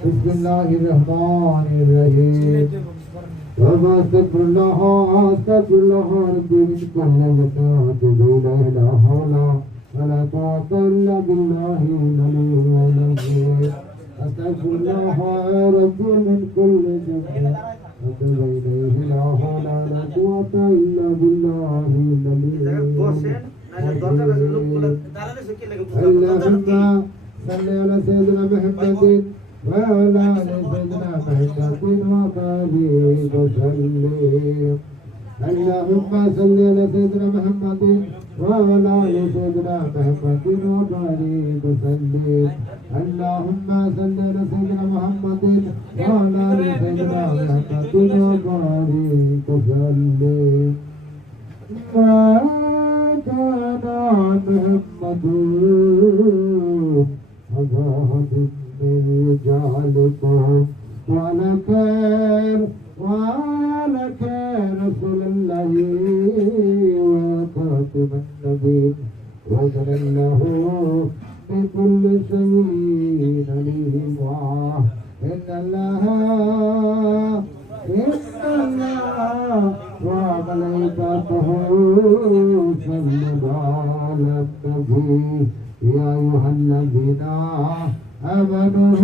बिस्मिल्लाहिर रहमानिर रहीम अस्तगफिरुल्लाह अस्तगफिरुल्लाह रब्बी मिन कुल्ली ज़कातिन ला हौला वला कुव्वता इल्ला बिल्लाहिल अलिyyil अज़ीम अस्तगफिरुल्लाह रब्बी मिन कुल्ली ज़ंबिन अतूबु इलैहि ला हौला वला कुव्वता इल्ला बिल्लाहिल अलिyyil अज़ीम अल्लाहुम्मा सल्लि अला सय्यिदिना मुहम्मदिन وعلى آل سيدنا محمد وبارك وسلم اللهم صل على سيدنا محمد وعلى آل سيدنا محمد وبارك وسلم اللهم صل على سيدنا محمد وعلى آل سيدنا محمد وبارك وسلم ما كان محمد أحد من رجالكم ولك رسول الله وخاتم النبي وصلى الله بكل شيء عليم إن الله وملائكته يصلون على النبي يا أيها الذين آمنوا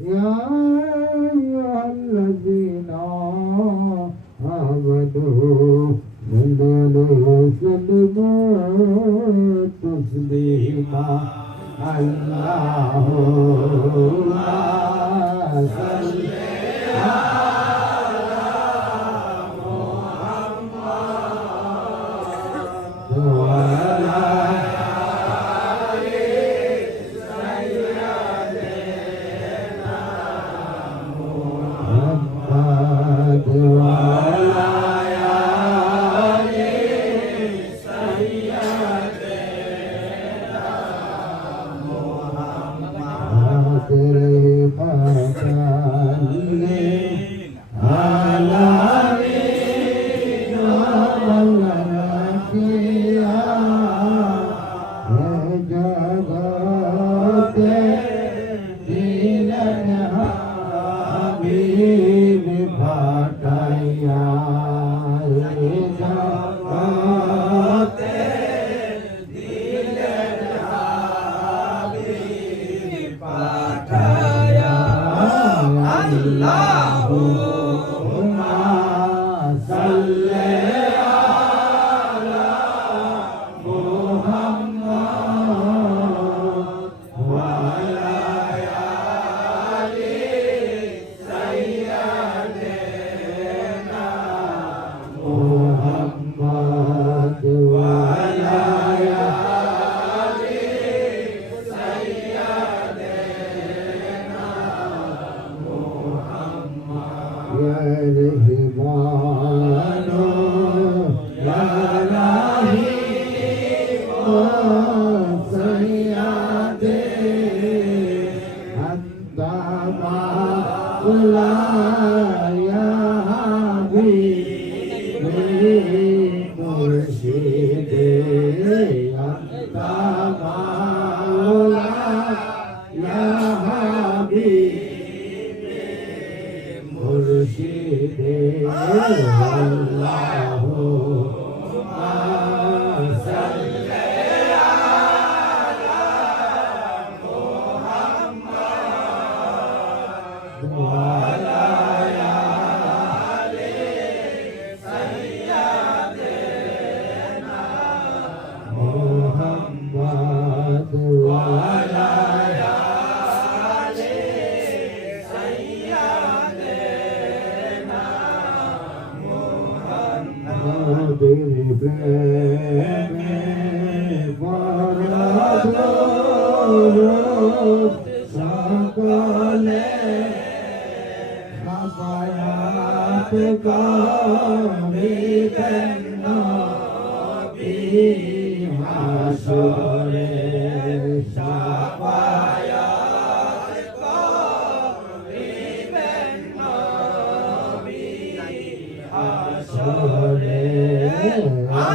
يا أيها الذين آمنوا صلوا عليه وسلموا تسليما اللهم صل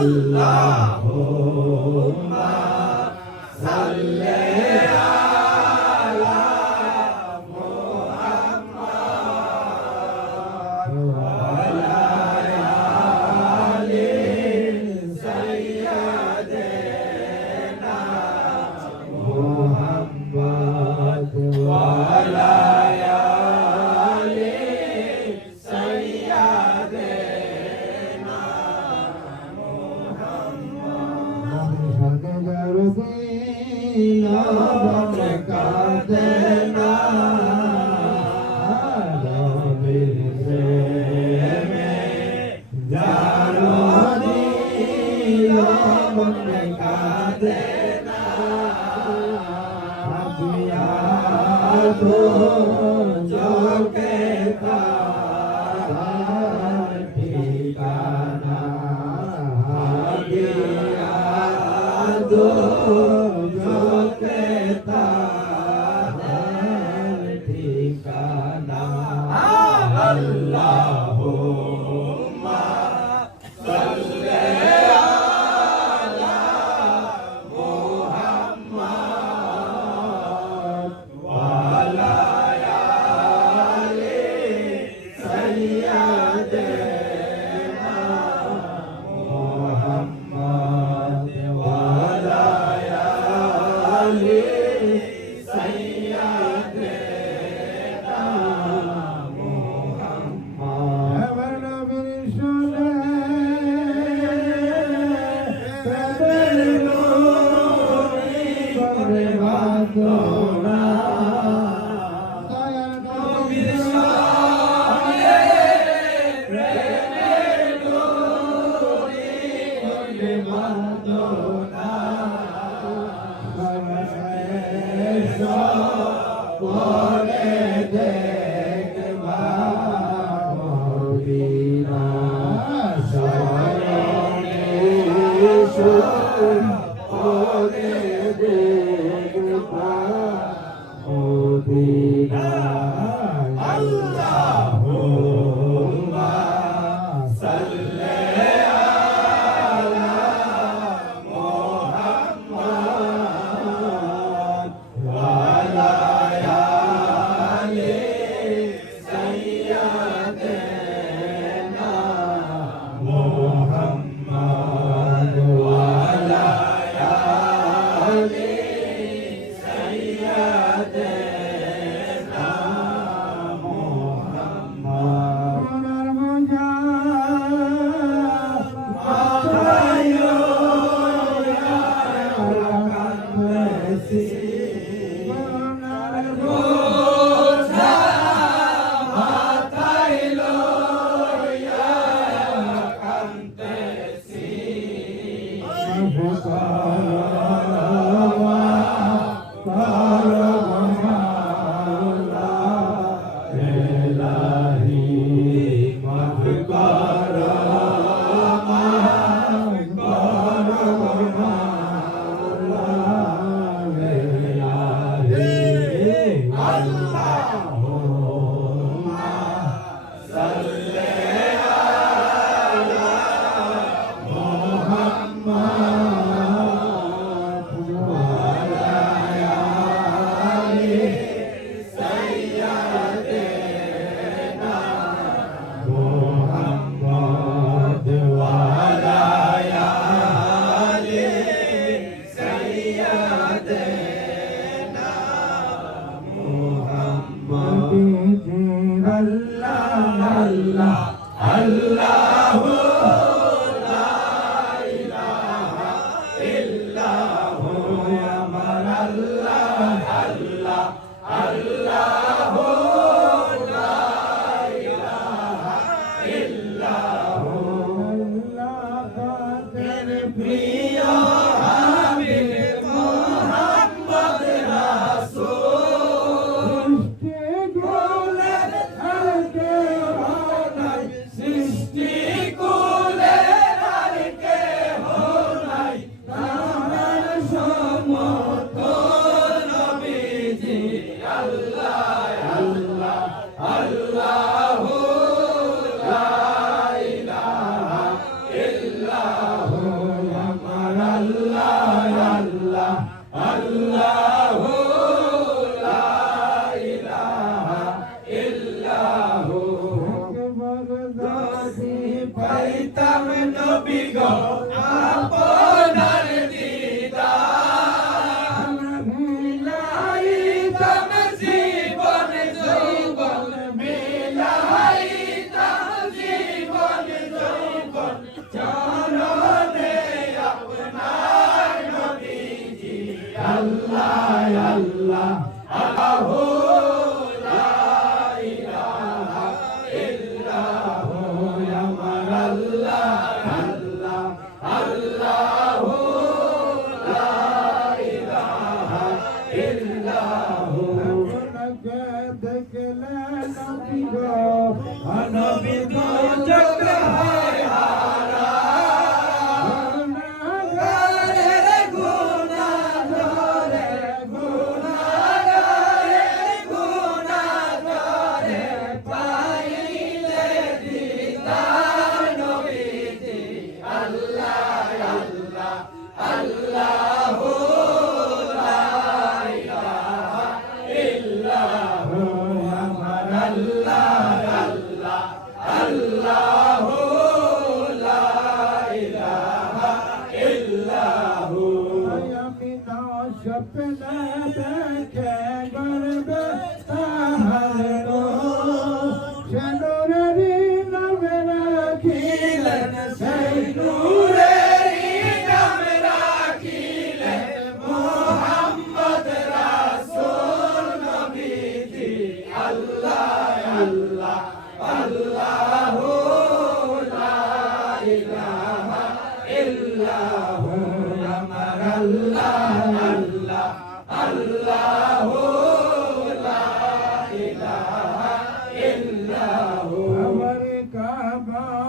Allahumma salli বনে কাঁদে না নবীর প্রেমে জানো দিল বনে কাঁদে না দিয়া তো চোখে তার ঠিকানা দিয়া তো চোখে তার ঠিকানা আল্লাহুম্মা সাল্লি আলা মুহাম্মাদ ওয়া আলা আলি সাইয়্যিদিনা মুহাম্মাদ ওয়া আলা আলি সাইয়্যিদিনা মুহাম্মাদ এবার নবীর শুনে প্রেমের নূরে করে বাঁধনা দয়াল নবীর শুনে প্রেমের নূরে করে বাঁধনা পরে দেখবা মদিনা শরণে পরে দেখবা মদিনা আল্লাহুম্মা সাল্লি আলা মুহাম্মাদ ওয়া আলা আলি সাইয়্যিদিনা মুহাম্মাদ ওয়া আলা আলি সাইয়্যিদিনা মুহাম্মাদ সোনার মঞ্জা মাথায়ো কান্দেছি সোনার বোঝা মাথায় লইয়া কান্দেছি ইলাহি মাফ কর আল্লাহুম্মা সাল্লি আলা মুহাম্মাদ ওয়া আলা গো নবী দু চোখ হয় হারা सपना देखे गरबे ताहर शनुररी नवरा खिलन शनुररी नवरा खिलन मोहम्मद रसूल नबी जी अल्लाह अल्लाह अल्लाह ला इलाहा इल्लाहु अमर अल्लाह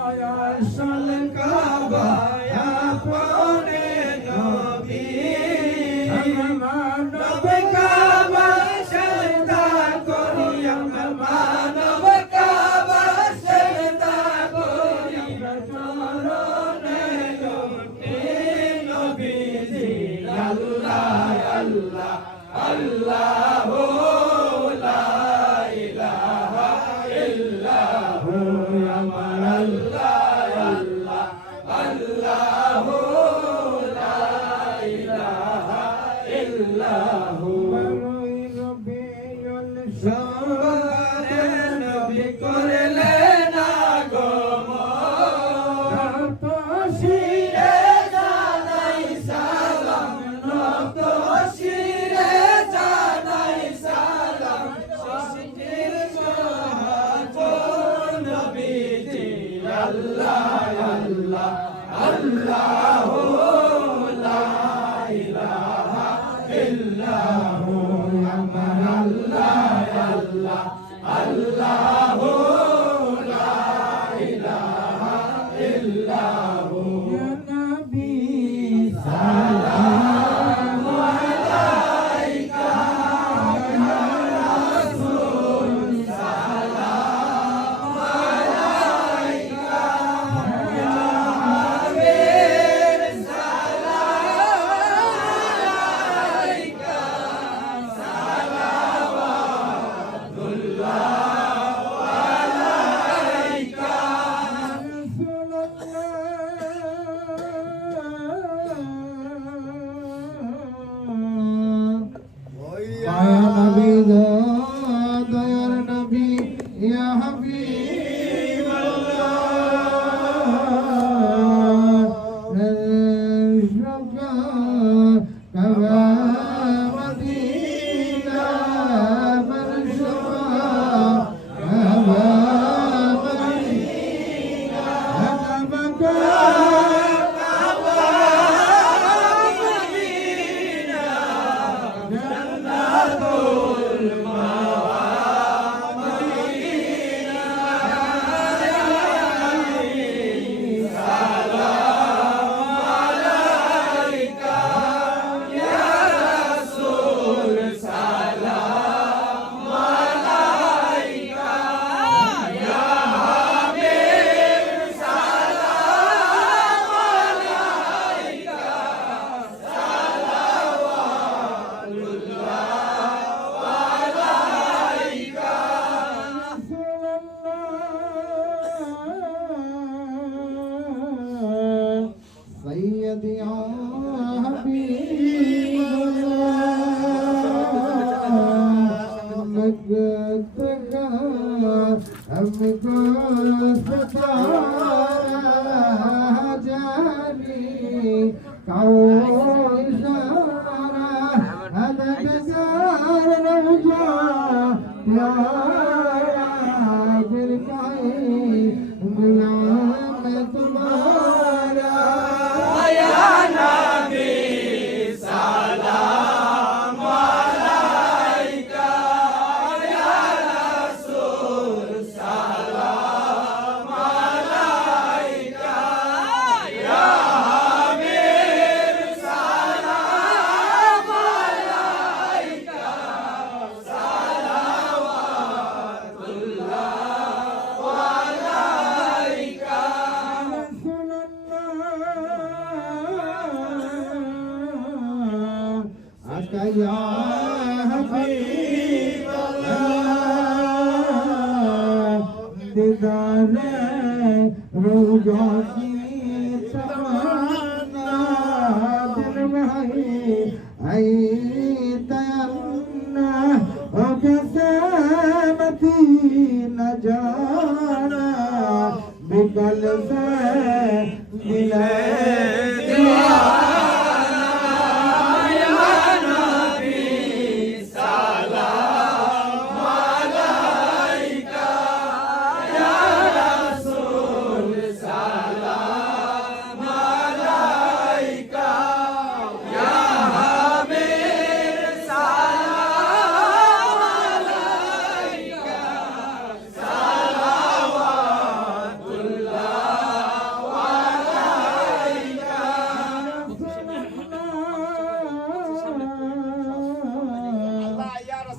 दीदारे रोजा की तमन्ना दिल में आई तयन्ना ओ कैसे मती न जाना बिकल से दिले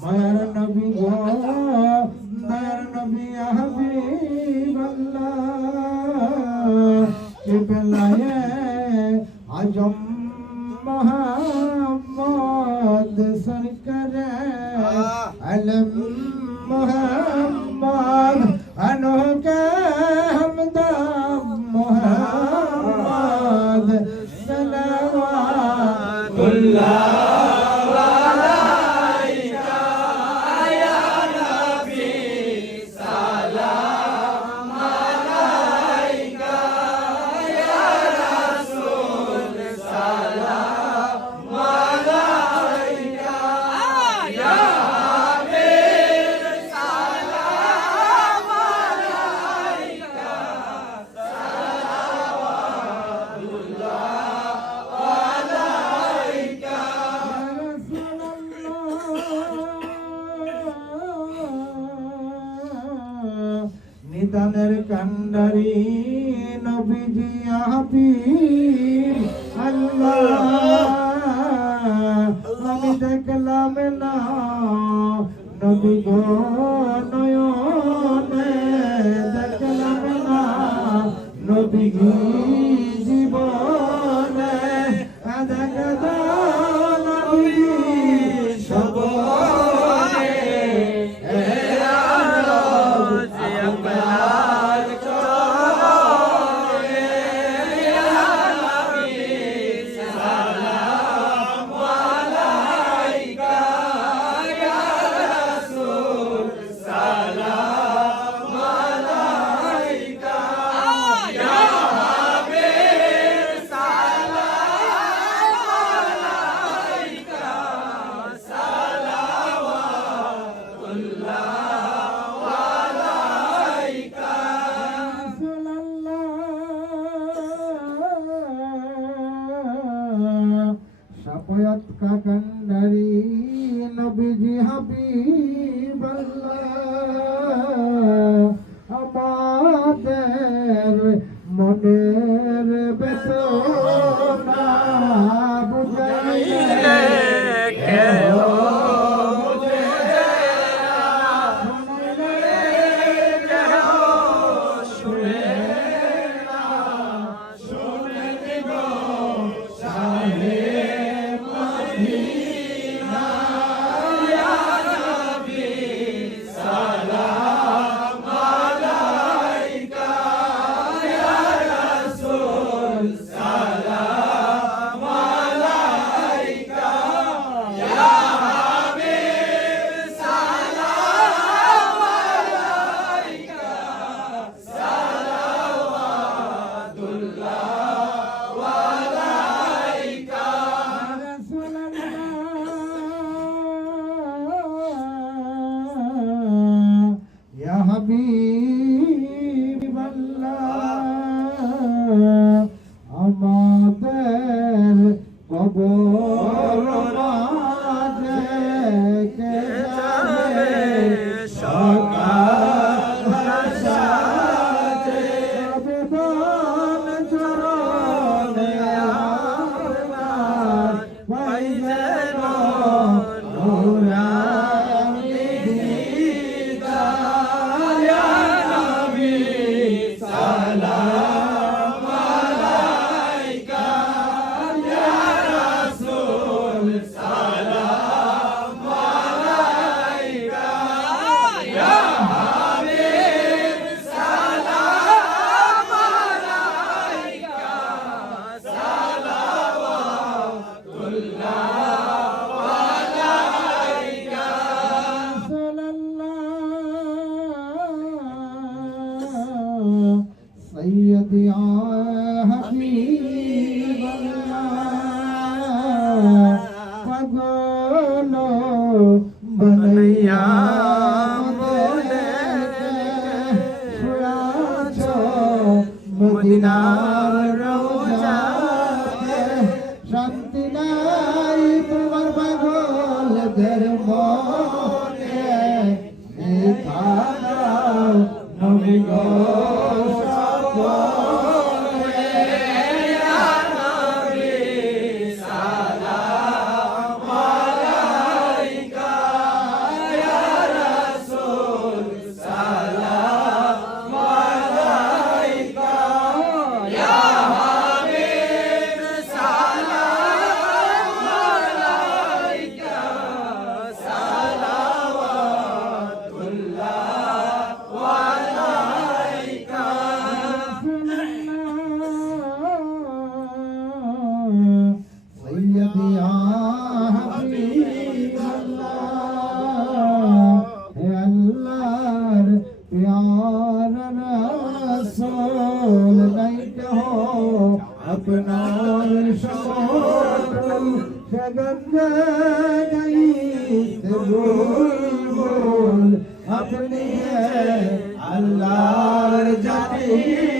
मायर नबी गो मायर नबी हबीब अल्लाह किबलाए आजम मोहम्मद सरकर अलम मोहम्मद अनोखे हमदा मोहम्मद सलावतुल्लाह নিদানের কান্ডারি নবীজি হাবিব আল্লাহ আমি দেখলাম না নবী গো নয়নে দেখলাম না নবী জীবনে দেখা নবী সবনে शाफायत का कंडरी नबीजी हबीब अल्लाह আমাদের মনের বেদনা বুঝাইলে কেউ बनैया मोले छुड़ाछो मदिनार রওজাতে শান্তি নাই তোমার পাগলদের মনে দেখা দাও নবী গো अपनार बोल अपनी है अल्लाह जाती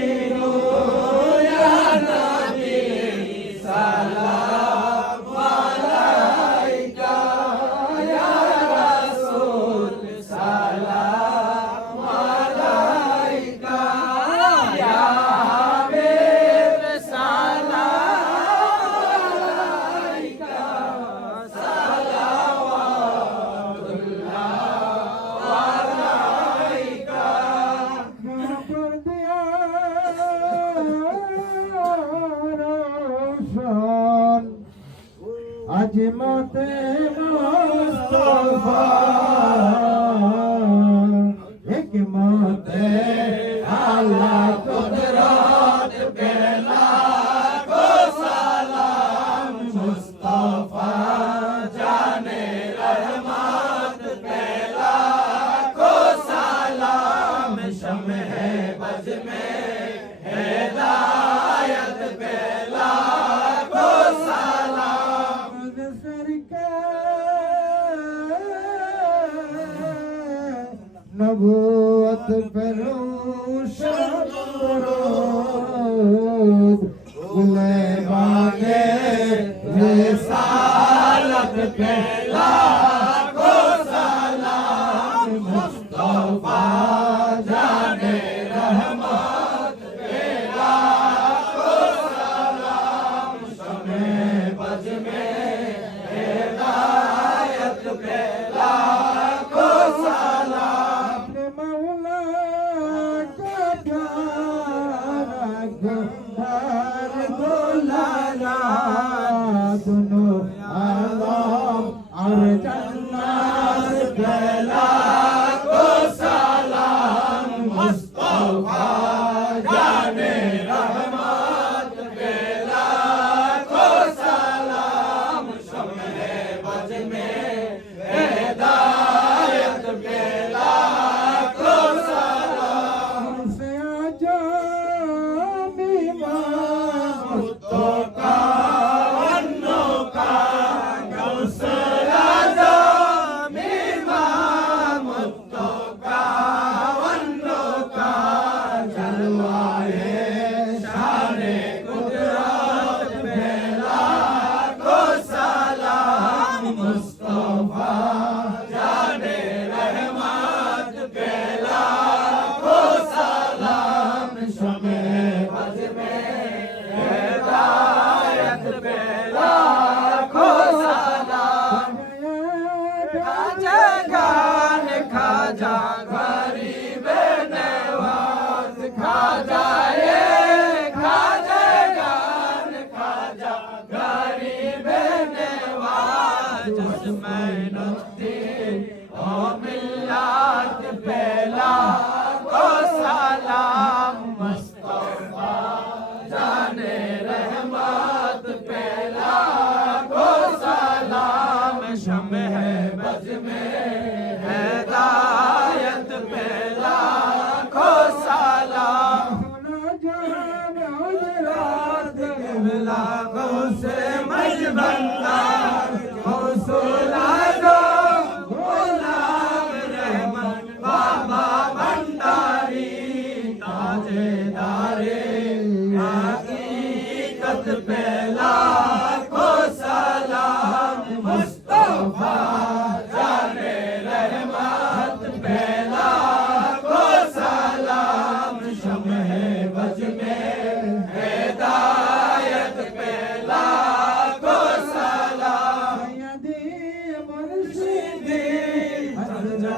अजमते मुस्तफा हिकमते अल्लाह कुदरत पे लाखो सलाम मुस्तफा जाने रहमत पे लाखो सलाम शम्ह बज में हिदायत पे लाखो नबूवत पे रोशन दरूद गुलेबाने रिसालत पे लाखो सलाम मुस्तफा जाने रहमत पे लाखो सलाम शम्ह बज में हिदायत पे लाखो सलाम दोनों आलम और जन्नत पे लाखो सलाम मुस्तफा जाने रहमत पे लाखो सलाम शम्ह बज में हिदायत पे लाखो सलाम से आजा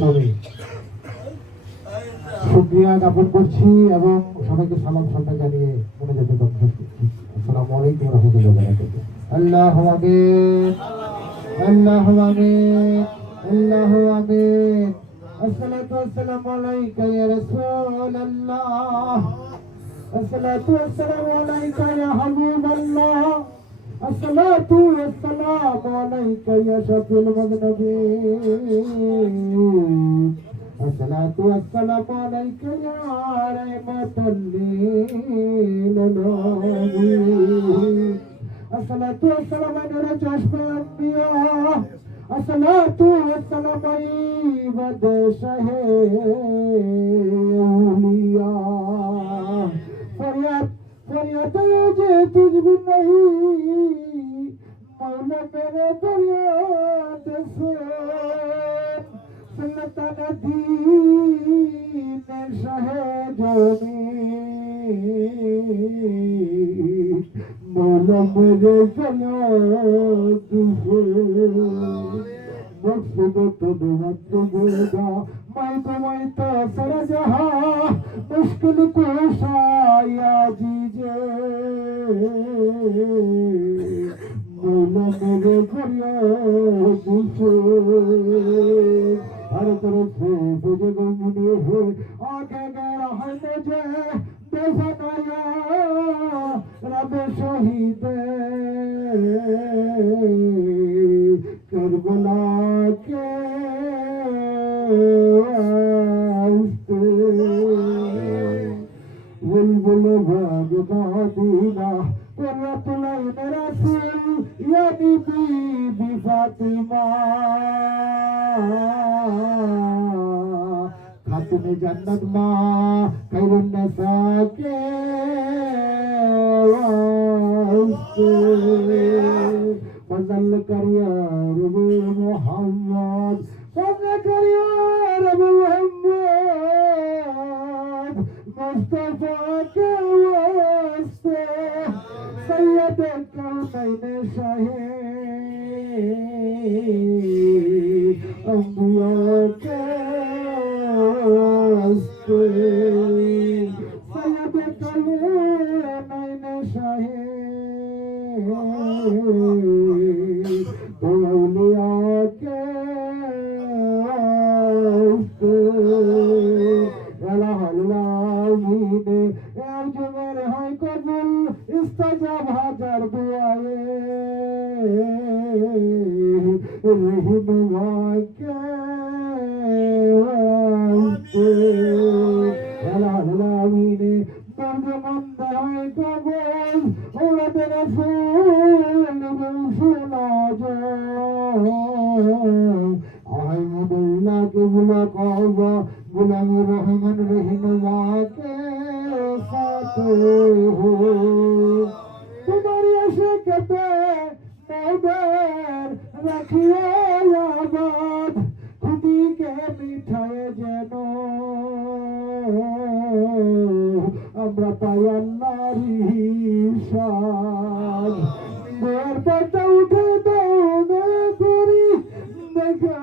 কদমে শুকরিয়া জ্ঞাপন করছি এবং সবাইকে সালাম শ্রদ্ধা জানিয়ে মনে যেতে দরখাস্ত করছি। আসসালামু আলাইকুম ওয়া রাহমাতুল্লাহি ওয়া বারাকাতুহু। আল্লাহু আমিন, আল্লাহু আমিন, আল্লাহু আমিন। আসসালাতু ওয়াসসালামু আলাইকা ইয়া রাসূলুল্লাহ, আসসালাতু ওয়াসসালামু আলাইকা ইয়া হাবিবাল্লাহ, আসসালাতু ওয়াসসালামু আলাইকা ইয়া শাফিউল মুযনিবিন, আসসালাতু ওয়াসসালামু আলাইকা ইয়া রাহমাতাল লিল আলামিন, আসসালাতু ওয়াসসালামু আলা চাশফা আম্বিয়া, আসসালাতু ওয়াসসালামু ইবাদ শাহে আউলিয়া। फरियाद फरियाद जे तुझ बिन नहीं, मौला मेरे फरियाद सुन, सुनता दीन शाहे जोनी, मौला मेरे फरियाद सुन। मकसद तो मत बोगा मैं तुम्हें तो सर जहा मुश्किल कुशाया दीजे, मौला मेरे फरियाद सुन। हर तरफ से मुझे गमने है आगे गया है मुझे बेफनाया रब शहीद करबला के बुलबुल भाग मदीना कुर्रतुल ऐन रसूल या बीबी फातिमा, खातुने जन्नत माँ खैरुन नसा के वास्ते फजल करिया रबी मोहम्मद, फजल करिया रबी मोहम्मद, मुस्तफा के वास्ते सैयद कौनैन शाहे अंबिया के वास्ते, सैयद कौनैन शाहे औलिया के वास्ते। আলামিনে আজমের হয় কবুল ইস্তাজাব হাজার দুআয়ে, রহিমকে ওয়াস্তে। আলামিনে তরজমন্দ হয় কবুল ওলাদ রাসূল শোনা যায়, আহমদুল্লাহ কে বুলা কওবা गुलाम रहमान रहनुमा के साथ हो, तुम्हारी अशकते मौबर रखिए आबाद, खुदी के मिठाए जनो আমরা পাই আল্লাহরই শান। গোর পাতা উঠে দাও না করি দেখা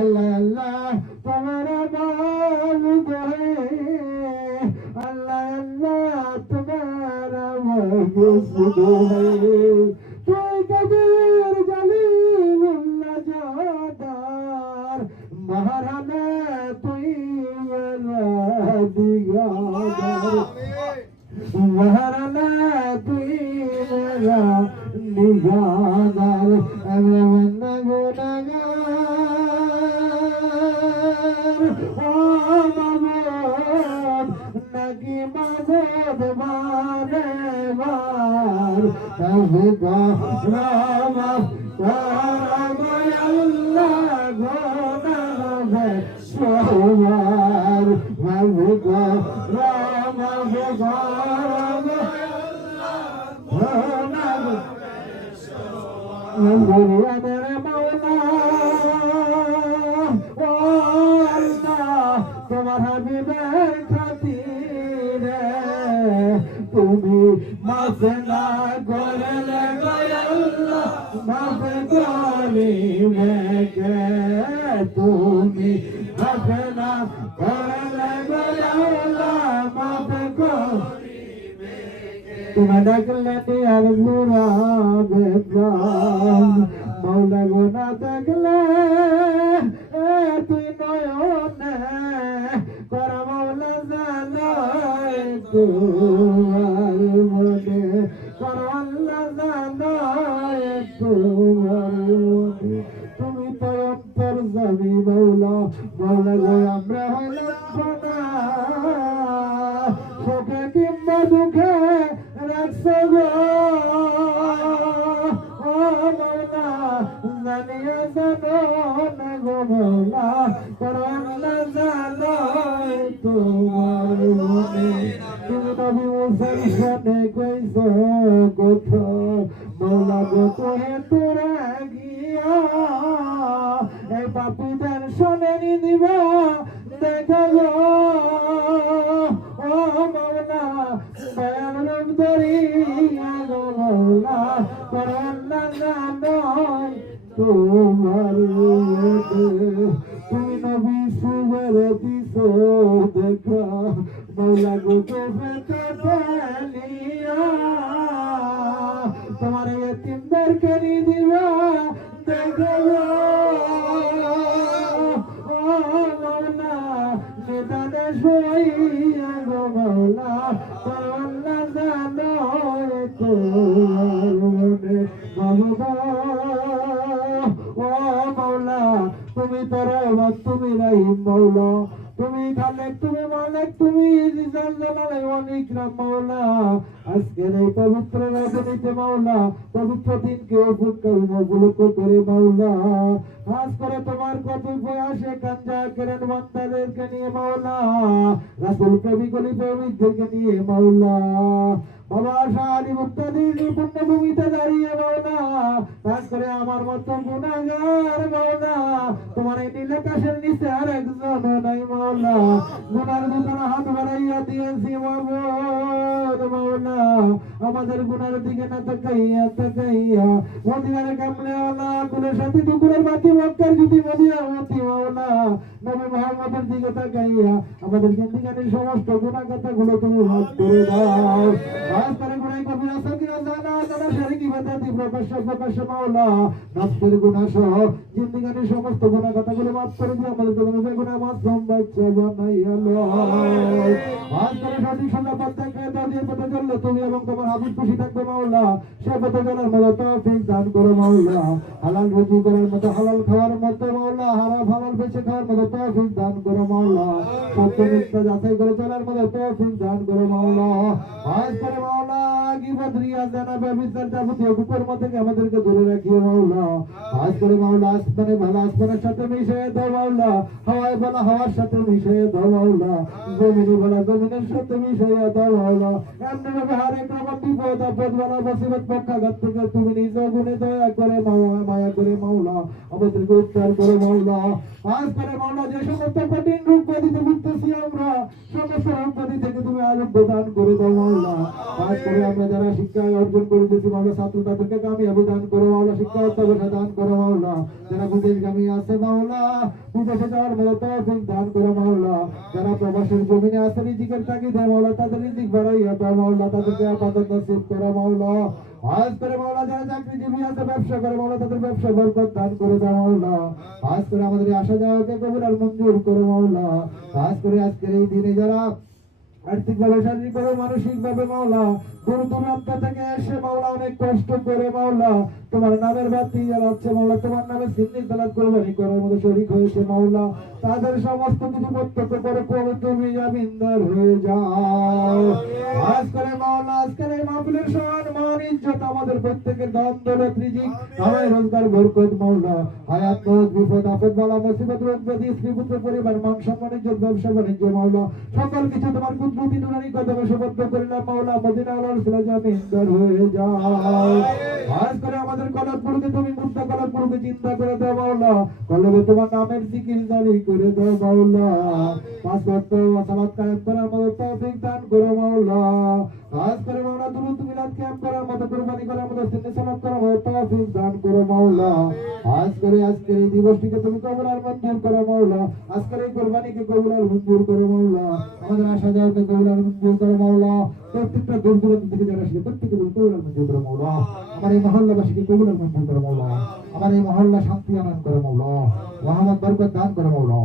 अल्लाह अल्लाह तुम्हारा बाब गए, अल्लाह अल्लाह तुम्हारा मगसद है, कोई कबीर जलीलुल्लाह जादार महाराना तुई वाला दिगादार, महाराना तुई वाला दिगादार। अरे बंदा गुनाहगार ओ माबूद नकी माबूद बारे बार तब रामा अल्लाह गुनाह सोवार मब रामा আমার মাওলা ও আল্লাহ তোমার হাবিবের খাতিরে তুমি মাফ না করলে গো আল্লাহ মাফ করিবে কে তুমি মাফ না করলে গো আল্লাহ মাফ করিবে তুমি ডাকলে আর মুরাবে প্রাণ মৌলা গো না ডাকলে তুই নয়নে কর মৌলা জানাই তোমার মনে কর আল্লাহ জানাই তোমার মনে তুমি তো অন্তর যাবি মৌলা মৌলা গো আমরা হলাম সোনা সুখে কিংবা দুঃখে রাখছো গো ও মৌলা জানিয়ে জানো না গো মৌলা করোনা জানো তোমার মনে তুমি নবী মুসার সাথে কইছো কথা মৌলা গো তোহে তোরা গিয়া এই পাপীদের শোনেনি দিব দেখা গো ও মৌলা দয়ার রূপ ধরিয়া গো মৌলা করোনা জানো তোমার তুমি নবী সুবের দিছো দেখা মৌলা গো পেলিয়া তোমার এতিমদেরকে দিবা দেখা ও মৌলা নিদানে শুইয়া গো মৌলা করোনা জানো তোমার মনে বাবা ও মৌলা তুমি তরবাদ তুমি রহিম মৌলা তুমি খালেক তুমি মালিক তুমি জিজাল জালালে অনেক নাম মৌলা আজকের এই পবিত্র রজনীতে মৌলা পবিত্র দিনকে উপলক্ষ করে মৌলা খাস করে তোমার কত প্রয়াসে কাঞ্জা করেন বান্দাদেরকে নিয়ে মৌলা রাসূল কবি গলি পবিত্রকে নিয়ে মৌলা বাবা শাহী মুক্তাদির পুণ্যভূমিতে দাঁড়িয়ে মৌলা খাস করে আমার মতো গুনাহগার মৌলা তোমার এই নীলাকাশের নিচে আর একজন নাই মৌলা গুনার দোকানে হাত বাড়াইয়া দিয়েছি মাবুদ মৌলা আমাদের গুনার দিকে না তাকাইয়া মদিনার কামলে আল্লাহ কুলের সাথে দুপুরের বাতি মক্কার যদি মদিনার মতি মৌলা নবী মুহাম্মদের দিকে তাকাইয়া আমাদের জিন্দেগির সমস্ত গুনাহ কথাগুলো তুমি মাফ করে দাও আজ করে গুনাহ কবিরা সগীরা জানা জানা শরীকি বাদাতি প্রকাশ্য মাওলা নফসের গুনাহ সহ জিন্দেগির সমস্ত গুনাহ কথাগুলো মাফ করে দিও আমাদের তুমি গুনাহ মাসুম বাচ্চা বানাইয়া লো আজ করে সঠিক সঙ্গে পথে দাও দিয়ে পথে চললে তুমি এবং তোমার হাবিব খুশি থাকবে মাওলা সে পথে চলার মতো তৌফিক দান করো মাওলা হালাল রুজি করার মতো হালাল খাওয়ার মতো মাওলা হারাম হালাল বেঁচে খাওয়ার মতো তৌফিক দান করো মাওলা সত্য মিথ্যা যাচাই করে চলার মতো তৌফিক দান করো মাওলা আজ করে মাওলা গীবত রিয়া জানা ব্যভিচার যাবতীয় কুকুর মধ্যে আমাদেরকে দূরে রাখিও মাওলা আজ করে মাওলা আসমানে ভালো আসমানের সাথে মিশিয়ে দাও মাওলা হাওয়ায় ভালো হাওয়ার সাথে মিশিয়ে দাও মাওলা জমিনে ভালো জমিনের সাথে মিশিয়ে দাও মাওলা এমনি ভাবে হারে ক্রমণ বিপদ আপদ ভালো মুসিবত পক্ষাঘাত থেকে তুমি নিজ গুণে দয়া করে মায়া করে মাওলা আমাদেরকে উদ্ধার করো মাওলা আজ করে মাওলা যে সমস্ত কঠিন রূপ ব্যাধিতে ভুগতেছি আমরা সমস্ত রূপ ব্যাধি থেকে তুমি আরোগ্য দান করে দাও মাওলা আজ করে আমরা যারা শিক্ষা অর্জন করেছি মাওলা ছাত্র তাদেরকে কামিয়াবি দান করো মাওলা শিক্ষা অত্যবসা দান করো মাওলা যারা বিদেশগামী আছে মাওলা বিদেশে যাওয়ার মতো তৌফিক দান করো মাওলা যারা প্রবাসের জমিনে আছে রিজিকের তাগিদে মাওলা তাদের রিজিক বাড়াইয়া দাও মাওলা তাদেরকে আপাতত নসিব করো মাওলা আজ করে মাওলা যারা চাকরিজীবী আছে ব্যবসা করে মাওলা তাদের ব্যবসা বরকত দান করে দাও মাওলা আজ করে আমাদের আসা যাওয়াকে কবুল আর মঞ্জুর করো মাওলা আজ করে আজকের এই দিনে যারা আর্থিকভাবে শারীরিকভাবে মানসিকভাবে মাওলা দূর দূরান্ত থেকে এসে মাওলা অনেক কষ্ট করে মাওলা তোমার নামের বাতি জ্বালাচ্ছে মাওলা তোমার নামে সিন্নি সালাত কোরবানি করার মতো শরীক হয়েছে মাওলা তাদের সমস্ত কিছু প্রত্যক্ষ করে করে তুমি জামিনদার হয়ে যাও আজ করে মাওলা আজকের এই মাহফিলের সম্মান মান ইজ্জত আমাদের প্রত্যেকের দান দৌলত রিজিক আমায় রোজগার বরকত মাওলা হায়াত মৌত বিপদ আপদ বালা মুসিবত রোগ ব্যাধি স্ত্রী পুত্র পরিবার মান সম্মান ইজ্জত ব্যবসা বাণিজ্য মাওলা সকল কিছু তোমার কুদরতি নুরানি কদমে শপথ করিলাম মাওলা মদিনা আল রাসূল জামিনদার হয়ে যাও। আজ করে আমাদের কলবগুলোকে তুমি মুক্ত কলবগুলোকে চিন্তা করে দাও মাওলা, কলবে তোমার নামের জিকির জারি করে দাও মাওলা। পাঁচ ওয়াক্ত সালাত কায়েম করার মতো তৌফিক দান করো মাওলা। আজ করে মাওলা দুরূদ মিলাদ কায়েম করার মতো, কুরবানি করার মতো, সুন্নাত সালাত করার মতো তৌফিক দান করো মাওলা। আজকের এই দিবসটিকে তুমি কবুল আর মঞ্জুর করো মাওলা। আজকের এই কুরবানিকে কবুল আর মঞ্জুর করো মাওলা। আমাদের আশা যাওয়াকে কবুল আর মঞ্জুর করো মাওলা। প্রত্যেকটা দূর দূরান্ত থেকে যারা আসলে প্রত্যেককে কবুল আর মঞ্জুর করো মাওলা। আমার এই মহল্লাবাসীকে কবুল আর মঞ্জুর করো মাওলা। আমার এই মহল্লা শান্তি আনয়ন করো মাওলা। রহমত বরকত দান করো মাওলা।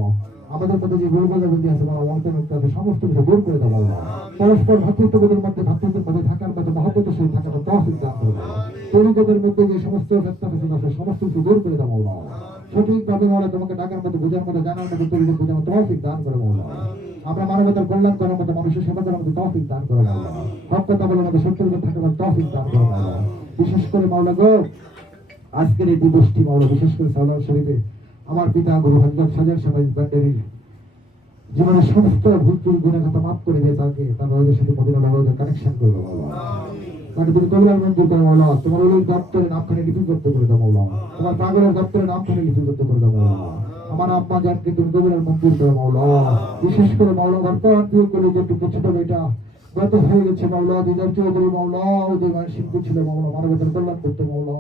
আমাদের মধ্যে যে ভুল বোঝাবুঝি আছে মাওলা, অন্তর্মুক্ত আছে, সমস্ত কিছু দূর করে দাও মাওলা। পরস্পর ভ্রাতৃত্ববোধের মধ্যে ভ্রাতৃত্বের মধ্যে থাকার মধ্যে মহব্বতের সহিত থাকার তৌফিক দান করো মাওলা। পরিবারের মধ্যে যে সমস্ত ফেতনা আছে সমস্ত কিছু দূর করে দাও মাওলা। সঠিকভাবে মাওলা তোমাকে ডাকার মতো, বোঝার মতো, জানার মতো, পরিবার বোঝার মতো তৌফিক দান করো মাওলা। আমরা মানবতার কল্যাণ করার মতো, মানুষের সেবা করার মতো তৌফিক দান করো মাওলা। হক কথা বলার মতো, সত্যের উপর থাকার মতো তৌফিক দান করো মাওলা। বিশেষ করে মাওলা গো আজকের এই দিবসটি মাওলা, বিশেষ করে সালাওয়াত শরীফে আমার পিতা গুরু হযরত সাজার সাহেব বান্ডারির জীবনের সমস্ত ভুল গুনাহ খাতা মাফ করে দিয়ে তাকে তার রোজের সাথে মদিনা নববীর কানেকশন করো মাওলা। মানে তুমি কবুল আর মঞ্জুর করো মাওলা। তোমার ওই দপ্তরের নামখানে লিপিবদ্ধ করে দাও মাওলা। তোমার পাগলের দপ্তরের নামখানে লিপিবদ্ধ করে দাও মাওলা। আমার আম্মা জানকে তুমি কবুল আর মঞ্জুর করো মাওলা। বিশেষ করে মাওলা বর্তমান প্রিয় করে যে একটু ছোট বেটা গত হয়ে গেছে মাওলা, দিদার চৌধুরী মাওলা, ওদের মানসিক ছিল মাওলা, মানবতার কল্যাণ করতে মাওলা।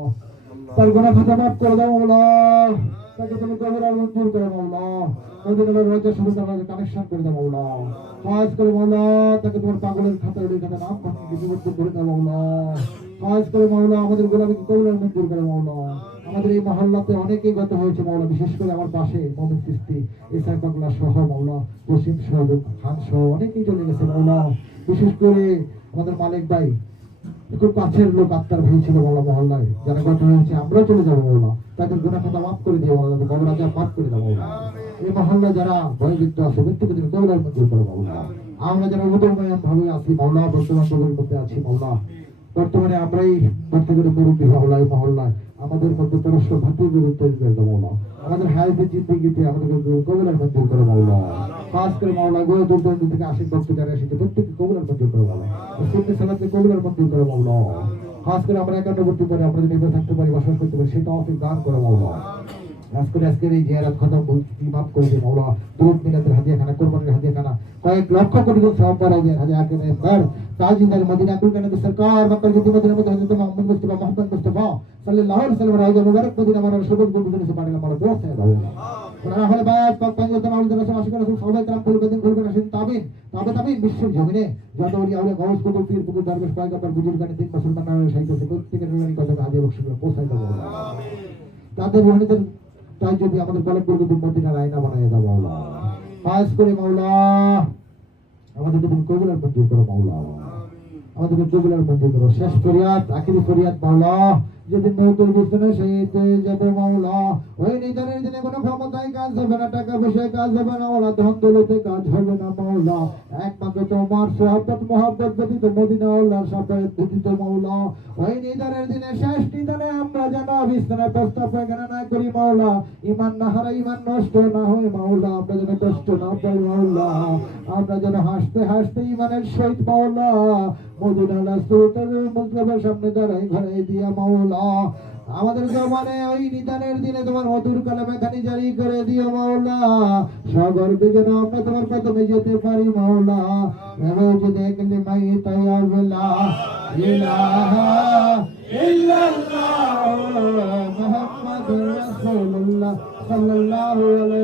তার গুনাহ খাতা মাফ করে দাও মাওলা। তাকে তুমি কবুল আর মঞ্জুর করো মাওলা। মদিনার রোজের সাথে তাকে কানেকশন করে দাও মাওলা। কাজ করে মাওলা, তাকে তোমার পাগলের খাতায় লেখা নাম লিপিবদ্ধ করে দাও মাওলা। কাজ করে মাওলা, আমাদের গোলামীকে কবুল আর মঞ্জুর করে মাওলা। আমাদের এই মহল্লাতে অনেকেই গত হয়েছে মাওলা, বিশেষ করে আমার পাশে মোমিন চিশতি, ইসা পাগলা সহ মাওলা, জসিম সহ, খান সহ অনেকেই চলে গেছে মাওলা। বিশেষ করে আমাদের মালিক ভাই খুব কাছের লোক, আত্মার ভাই ছিল মাওলা মহল্লায়, যারা গত হয়েছে আমরাও চলে যাবো মাওলা। তাদের গুনাহ খাতা মাফ করে দিয়ে মাওলা, কবর আজাব মাফ করে দাও মাওলা। এই মহল্লায় যারা ভয়যুক্ত আছে প্রত্যেকে তুমি কবুল আর মঞ্জুর করো মাওলা। আমরা যারা উদরময় ভাবে আছি মাওলা, বর্তমান যুগের মধ্যে আছি মাওলা, বর্তমানে আমরাই প্রত্যেকের মুরব্বী মাওলা। এই মহল্লায় আমাদের মধ্যে পরস্পর ভাতৃত্ব তৈরি করে দাও মাওলা। আমাদের হায়াতের জিন্দেগিতে আমাদেরকে কবুল আর মঞ্জুর করো মাওলা। খাস করে মাওলা গো দূর দূরান্ত থেকে আশিক ভক্ত যারা এসেছে প্রত্যেককে কবুল আর মঞ্জুর করো মাওলা। সুন্নাত সালাতকে কবুল আর মঞ্জুর করো মাওলা। খাস করে আমরা একান্নবর্তী পরে আমরা যদি নির্ভর থাকতে পারি, বসবাস করতে পারি, সেটা অফিস দান করো মাওলা। আজকের এই জিয়ারত খতম মাফ করে দিও মাওলা। দুরূদ মিলাদের হাদিয়াখানা, কুরবানির হাদিয়াখানা, কয়েক লক্ষ কোটি সওয়াব পাওয়া যায়। হাজি আকিমের দর তাজিদার মদিনা কুল কানা সরকার মক্কা की मदीना में हजरत मोहम्मद मुस्तफा मोहम्मद मुस्तफा सल्लल्लाहु अलैहि वसल्लम राजा मुबारक मदीना हमारा सबक गुण से पाने हमारा दोस्त है भाई। और हमारे बाद पाक पंजतन और दरस आशिक रसूल सल्लल्लाहु अलैहि वसल्लम बदन खुल कर हसन ताबीन विश्व जमीने যত ওলি আউলিয়া গাউস কুতুব পীর ফুকুর দরবেশ পয়গম্বর বুজুর্গানে দিন মুসলমান নামে সাহিত্য থেকে প্রত্যেকের নুরানি কথা হাদিয়া বক্স করে পৌঁছাই দাও আমিন। তাদের রহমতের তাই যদি আমাদের গলবগুলোকে মদিনার আয়না বানায় দাও মাওলা। খাস করে মাওলা আমাদেরকে তুমি কবুল আর মঞ্জুর করো মাওলা। আমাদেরকে কবুল আর মঞ্জুর করো। শেষ ফরিয়াদ, আখিরি ফরিয়াদ মাওলা, যেদিন মৌতের বিছানায় শহীদ হয়ে যাবে মাওলা, ওই নিদানের দিনে কোনো ক্ষমতায় কাজ হবে না, টাকা পয়সায় কাজ হবে না মাওলা, ধন দৌলতে কাজ হবে না মাওলা। একমাত্র তোমার সোহাবত মোহাব্বত ব্যতীত মদিনা আল্লাহর শাফায়াত ব্যতীত মাওলা, ওই নিদানের দিনে শেষ নিদানে আমরা যেন বিছানায় প্রস্তাব পায়খানা না করি মাওলা, ঈমান না হারাই, ঈমান নষ্ট না হয় মাওলা, আমরা যেন কষ্ট না পাই মাওলা, আমরা যেন হাসতে হাসতে ঈমানের সহিত মাওলা মদিনা রাসূলের মুস্তফার সামনে দাঁড়াই ঘরে দিয়া মাওলা। আমাদের জমানে ওই নিদানের দিনে তোমার মধুর কালামে খানি জারি করে দিও মাওলা। সগর্বে যেন আমরা তোমার কদমে যেতে পারি মাওলা। রোজ দেখলে মাই তায়াবলা ইলাহা ইল্লাল্লাহ মুহাম্মাদুর রাসূলুল্লাহ সাল্লাল্লাহু আলাইহি